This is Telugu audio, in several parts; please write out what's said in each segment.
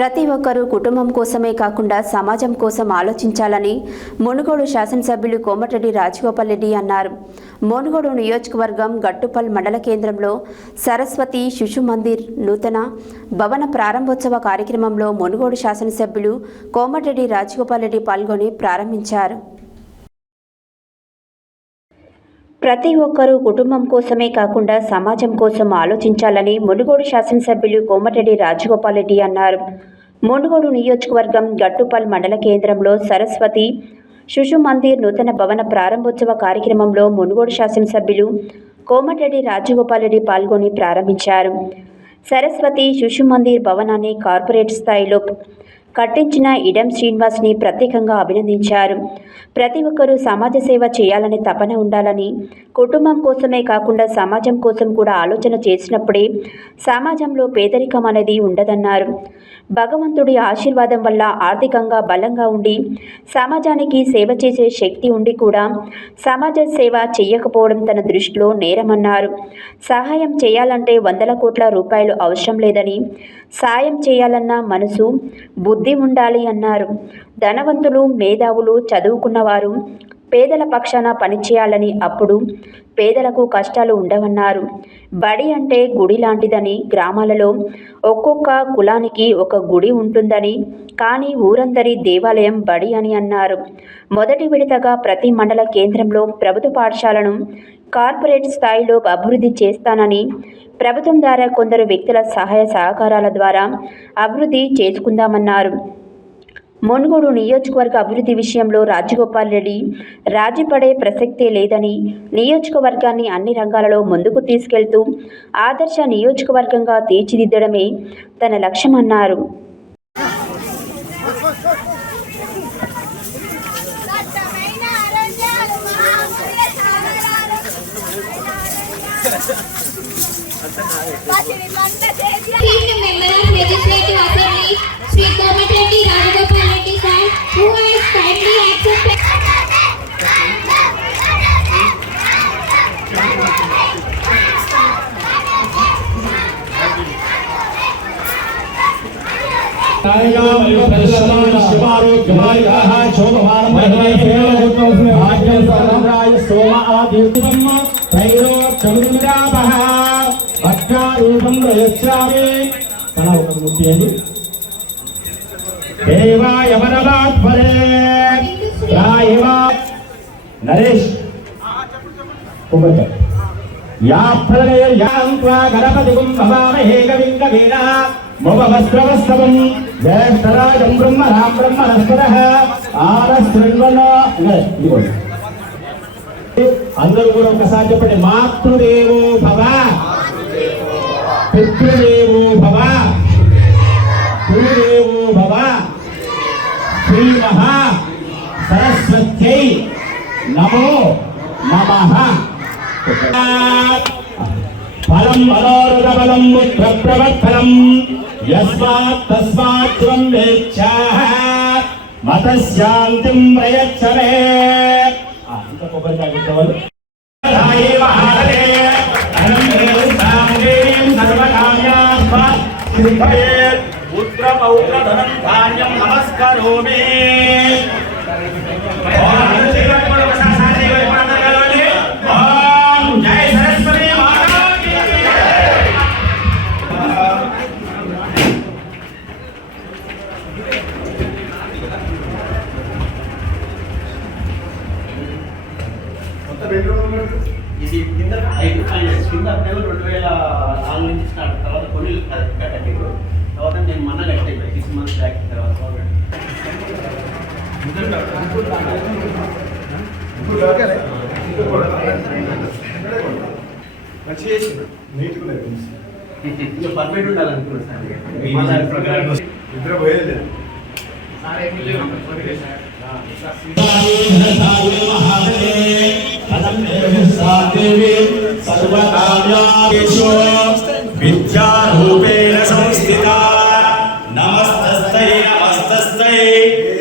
ప్రతి ఒక్కరూ కుటుంబం కోసమే కాకుండా సమాజం కోసం ఆలోచించాలని మునుగోడు శాసనసభ్యులు కోమటిరెడ్డి రాజగోపాల్ రెడ్డి అన్నారు. మునుగోడు నియోజకవర్గం గట్టుపల్ మండల కేంద్రంలో సరస్వతి శిశు మందిర్ నూతన భవన ప్రారంభోత్సవ కార్యక్రమంలో మునుగోడు శాసనసభ్యులు కోమటిరెడ్డి రాజగోపాల్ రెడ్డి పాల్గొని ప్రారంభించారు. ప్రతి ఒక్కరూ కుటుంబం కోసమే కాకుండా సమాజం కోసం ఆలోచించాలని మునుగోడు శాసనసభ్యులు కోమటిరెడ్డి రాజగోపాల్ రెడ్డి అన్నారు. మునుగోడు నియోజకవర్గం గట్టుపల్ మండల కేంద్రంలో సరస్వతి శిశు మందిర్ నూతన భవన ప్రారంభోత్సవ కార్యక్రమంలో మునుగోడు శాసనసభ్యులు కోమటిరెడ్డి రాజగోపాల్ రెడ్డి పాల్గొని ప్రారంభించారు. సరస్వతి శిశు మందిర్ భవనాన్ని కార్పొరేట్ స్థాయిలో కట్టించిన ఇడం శ్రీనివాస్ని ప్రత్యేకంగా అభినందించారు. ప్రతి ఒక్కరూ సమాజ సేవ చేయాలని తపన ఉండాలని కుటుంబం కోసమే కాకుండా సమాజం కోసం కూడా ఆలోచన చేసినప్పుడే సమాజంలో పేదరికం అనేది ఉండదన్నారు. భగవంతుడి ఆశీర్వాదం వల్ల ఆర్థికంగా బలంగా ఉండి సమాజానికి సేవ చేసే శక్తి ఉండి కూడా సమాజ సేవ చేయకపోవడం తన దృష్టిలో నేరమన్నారు. సహాయం చేయాలంటే వందల కోట్ల రూపాయలు అవసరం లేదని సాయం చేయాలన్న మనసు బుద్ధి బుద్ధి ఉండాలి అన్నారు. ధనవంతులు మేధావులు చదువుకున్నవారు పేదల పక్షాన పనిచేయాలని అప్పుడు పేదలకు కష్టాలు ఉండవన్నారు. బడి అంటే గుడి లాంటిదని గ్రామాలలో ఒక్కొక్క కులానికి ఒక గుడి ఉంటుందని కానీ ఊరందరి దేవాలయం బడి అని అన్నారు. మొదటి విడతగా ప్రతి మండల కేంద్రంలో ప్రభుత్వ పాఠశాలను కార్పొరేట్ స్థాయిలో అభివృద్ధి చేస్తానని ప్రభుత్వం ద్వారా కొందరు వ్యక్తుల సహాయ సహకారాల ద్వారా అభివృద్ధి చేసుకుందామన్నారు. మునుగోడు నియోజకవర్గ అభివృద్ధి విషయంలో రాజగోపాల్ రెడ్డి రాజీపడే ప్రసక్తే లేదని నియోజకవర్గాన్ని అన్ని రంగాలలో ముందుకు తీసుకెళ్తూ ఆదర్శ నియోజకవర్గంగా తీర్చిదిద్దడమే తన లక్ష్యమన్నారు. Senior members of Legislative Assembly, Sri Komitati Rajagopal Reddy sir, who has kindly accepted. शिवारोग्यमायाः चोदवारभद्रसेनोत्तमभाग्यसरन्द्राय सोम आदिर्ब्रह्म तैरो चन्द्रापः సోమ ప్రయచ్చామి తల ఒక ముట్టి అండి దేవాయ వరదాత్మరే రాయవా. నరేష్. ఒకటి యా ప్రళయ యాం త్వా గణపతిగుం భవామహే కవిం కవీన ముఖవస్త్రవస్తవం జ్యేష్ఠరాజం బ్రహ్మణాం ఇదిగోండి అందరూ కూడా ఒకసారి చెప్పండి మాతృదేవో భవ. పితృదేవో భవ గురుదేవో భవ శ్రీ మహా సరస్వత్యై నమో నమ. ఫలం మనోరథ బలం ముద్ర ప్రవర్తనం యస్మాత్ తస్మాత్ త్వం వేచ్ఛాః మతశాంతిం ప్రయచ్చమే ఆ, ఇంకా కొబ్బరికాయ పెట్టేవాళ్ళు ధాయే మహారథే ధాన్యం నమస్కరోమి. ఇది కింద ఐదు కింద అప్పుడు రెండు వేల నాలుగు నుంచి స్టార్ట్. తర్వాత కొన్ని కట్టండి తర్వాత నేను మొన్న కట్టాను సిక్స్ మంత్స్ బ్యాక్ తర్వాత పర్ఫెక్ట్ ఉండాలనుకున్నాను సార్. ఇద్దరు పోయేది విద్యారూపేణ సంస్థిత నమస్తస్తై నమస్తస్తై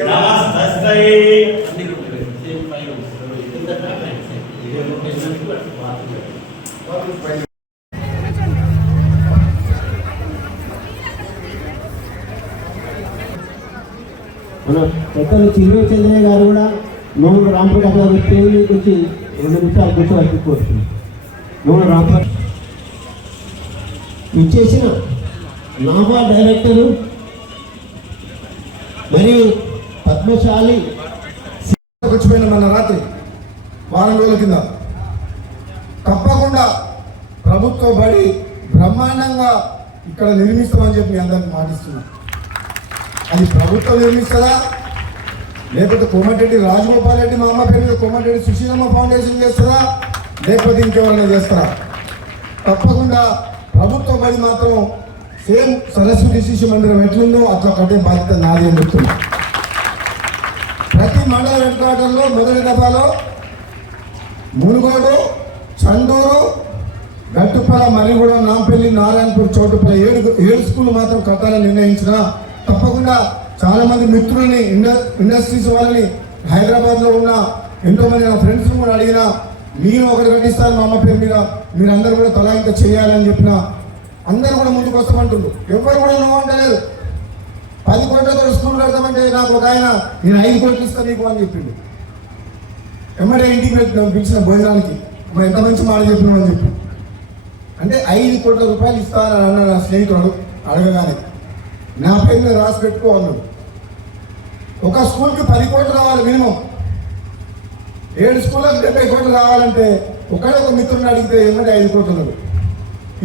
నమస్తస్తై ఆ మన పెద్దలు చిరు చంద్రయ్య గారు కూడా నూనె రాంపూడి అక్కడ స్టేజ్ నుంచి రెండు నిమిషాలు కూర్చో కోరుతుంది నువ్వు రాప ఇచ్చేసిన నావా డైరెక్టరు మరియు పద్మశాలి వచ్చిపోయిన మన రాత్రి వారం రోజుల కింద. తప్పకుండా ప్రభుత్వ బడి బ్రహ్మాండంగా ఇక్కడ నిర్మిస్తామని చెప్పి మీ అందరికి మాటిస్తున్నాం. అది ప్రభుత్వం నిర్మిస్తుందా? లేకపోతే కోమటిరెడ్డి రాజగోపాల్ రెడ్డి మా అమ్మ పేరు మీద కోమటిరెడ్డి సుశీలమ్మ ఫౌండేషన్ చేస్తారా? లేకపోతే ఇంకెవరైనా చేస్తారా? తప్పకుండా ప్రభుత్వ బడి మాత్రం సేమ్ సరస్వతి శిశు మందిరం ఎట్లుందో అట్లా కట్టే బాధ్యత నాది అని చెప్తున్నా. ప్రతి మండల హెడ్ క్వార్టర్లో మొదటి దఫాలో మునుగోడు చందూరు గట్టుపల మరిగూడ నాంపల్లి నారాయణపూర్ చోటుపల ఏడు ఏడు స్కూళ్ళు మాత్రం కట్టాలని నిర్ణయించిన తప్పకుండా చాలా మంది మిత్రుల్ని ఇండస్ట్రీస్ వాళ్ళని హైదరాబాద్లో ఉన్న ఎంతో మంది నా ఫ్రెండ్స్ కూడా అడిగిన మీరు ఒకటి కట్టిస్తారు మా అమ్మ పేరు మీద మీరందరూ కూడా తలా ఇంకా చేయాలని చెప్పిన అందరూ కూడా ముందుకు వస్తామంటుండ్రు. ఎవరు కూడా నువ్వు అంటలేదు. పది కోట్లతో స్కూల్ కడతామంటే నాకు ఒక ఆయన నేను ఐదు కోట్లు ఇస్తాను నీకు అని చెప్పిండు. ఎమ్మడే ఇంటికి పిలిచిన భోజనానికి మా ఎంత మంచి మాట చెప్పినామని చెప్పి. అంటే ఐదు కోట్ల రూపాయలు ఇస్తానని అన్న నా స్నేహితుడు అడగగానే. నా పేరు మీద రాసి పెట్టుకో అన్నాడు. ఒక స్కూల్కి పది కోట్లు రావాలి మినిమం. ఏడు స్కూళ్ళకి డెబ్బై కోట్లు రావాలంటే ఒకడే ఒక మిత్రుని అడిగితే ఏమంటే ఐదు కోట్లు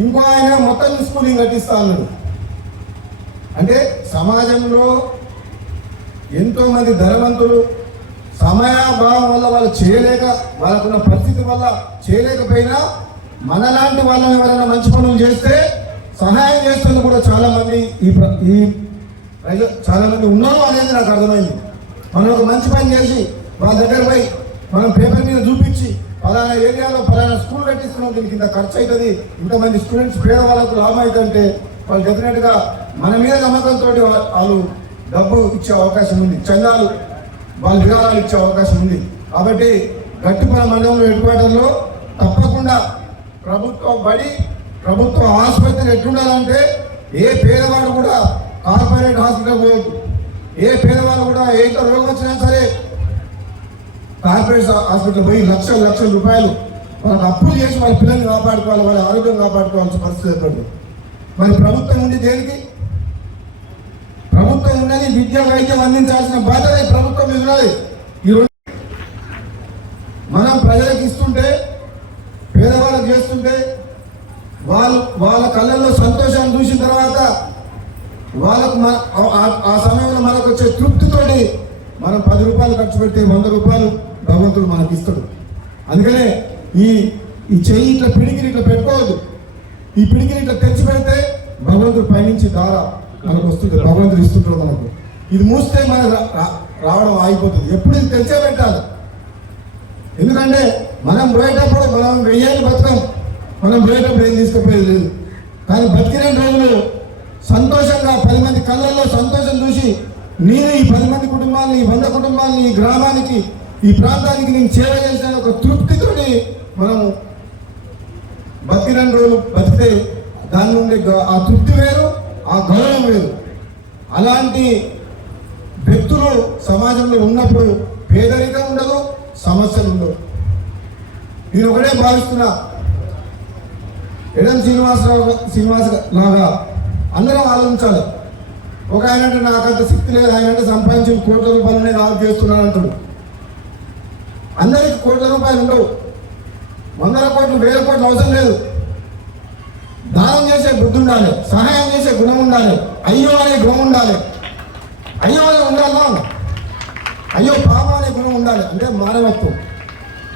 ఇంకో ఆయన మొత్తం స్కూలింగ్ కట్టిస్తా అన్నాడు. అంటే సమాజంలో ఎంతోమంది ధనవంతులు సమయాభావం వల్ల వాళ్ళు చేయలేక వాళ్ళకున్న పరిస్థితి వల్ల చేయలేకపోయినా మనలాంటి వాళ్ళం ఎవరైనా మంచి పనులు చేస్తే సహాయం చేస్తున్న కూడా చాలామంది ఈ ప్ర- ఈ ప్రజలు చాలామంది ఉన్నారు అనేది నాకు అర్థమైంది. మనం ఒక మంచి పని చేసి వాళ్ళ దగ్గర పోయి మనం పేపర్ మీద చూపించి పలానా ఏరియాలో పలానా స్కూల్ కట్టిస్తున్నాం దీనికి ఇంత ఖర్చు అవుతుంది ఇంతమంది స్టూడెంట్స్ పేదవాళ్ళకు లాభం అవుతుందంటే వాళ్ళు డెఫినెట్గా మన మీద నమ్మకంతో వాళ్ళు డబ్బు ఇచ్చే అవకాశం ఉంది. చందాలు వాళ్ళు విరాళాలు ఇచ్చే అవకాశం ఉంది. కాబట్టి గట్టిపల మండలంలో హెడ్ క్వార్టర్లో తప్పకుండా ప్రభుత్వ బడి ప్రభుత్వ ఆసుపత్రి ఎట్లుండాలంటే ఏ పేదవాడు కూడా కార్పొరేట్ హాస్పిటల్ పోవద్దు ఏ పేదవాడు కూడా ఏ రోగం వచ్చినా సరే కార్పొరేట్ హాస్పిటల్ పోయి లక్షల లక్షల రూపాయలు వాళ్ళకి అప్పులు చేసి వాళ్ళ పిల్లల్ని కాపాడుకోవాలి వాళ్ళ ఆరోగ్యం కాపాడుకోవాల్సిన పరిస్థితి ఏర్పడింది. మరి ప్రభుత్వం ఉంది దేనికి? ప్రభుత్వం ఉన్నది విద్య వైద్యం అందించాల్సిన బాధ్యత ప్రభుత్వం ఉన్నది. ఈ మనం ప్రజలకు ఇస్తుంటే పేదవాళ్ళకి చేస్తుంటే వాళ్ళు వాళ్ళ కళ్ళల్లో సంతోషాన్ని చూసిన తర్వాత వాళ్ళకు మన ఆ- ఆ సమయంలో మనకు వచ్చే తృప్తితోటి మనం పది రూపాయలు ఖర్చు పెడితే వంద రూపాయలు భగవంతుడు మనకి ఇస్తాడు. అందుకనే ఈ ఈ చెయ్యి ఇట్లా పిడికిని ఇట్లా పెట్టుకోవద్దు. ఈ పిడికిని ఇట్లా తెచ్చి పెడితే భగవంతుడు పయనించి దార మనకు వస్తుంది భగవంతుడు ఇస్తుంటాడు మనకు. ఇది మూస్తే మన రా- రావడం ఆగిపోతుంది. ఎప్పుడు ఇది తెచ్చే పెట్టాలి. ఎందుకంటే మనం పోయేటప్పుడు మనం వెయ్యాలి బతకం మనం పోయేటప్పుడు ఏం తీసుకుపోయేది లేదు. కానీ బతికిన రోజులు సంతోషంగా పది మంది కళ్ళల్లో సంతోషం చూసి నేను ఈ పది మంది కుటుంబాలని ఈ వంద కుటుంబాలని ఈ గ్రామానికి ఈ ప్రాంతానికి నేను సేవ చేసిన ఒక తృప్తితోని మనం బతికిన రోజులు బతికితే దాని నుండి గ- ఆ తృప్తి వేరు ఆ గౌరవం వేరు. అలాంటి వ్యక్తులు సమాజంలో ఉన్నప్పుడు పేదరికం ఉండదు సమస్యలు ఉండవు. నేను ఒకటే భావిస్తున్నా ఎడం శ్రీనివాసరావు శ్రీనివాస లాగా అందరం ఆలోచించాలి. ఒక ఆయన అంటే నాకు అంత శక్తి లేదు ఆయన అంటే సంపాదించి కోట్ల రూపాయలు నేను ఆలోచన చేస్తున్నాను అంటాడు అందరికి కోట్ల రూపాయలు ఉండవు. వందల కోట్లు వేల కోట్లు అవసరం లేదు. దానం చేసే బుద్ధి ఉండాలి సహాయం చేసే గుణం ఉండాలి అయ్యో అనే గుణం ఉండాలి. అయ్యో అనే ఉండాలా? అయ్యో పాపం అనే గుణం ఉండాలి. అంటే మానవత్వం.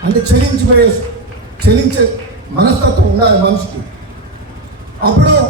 అంటే చెలించిపోయే చెలించే మనస్తత్వం ఉండాలి మనిషికి. అప్పుడు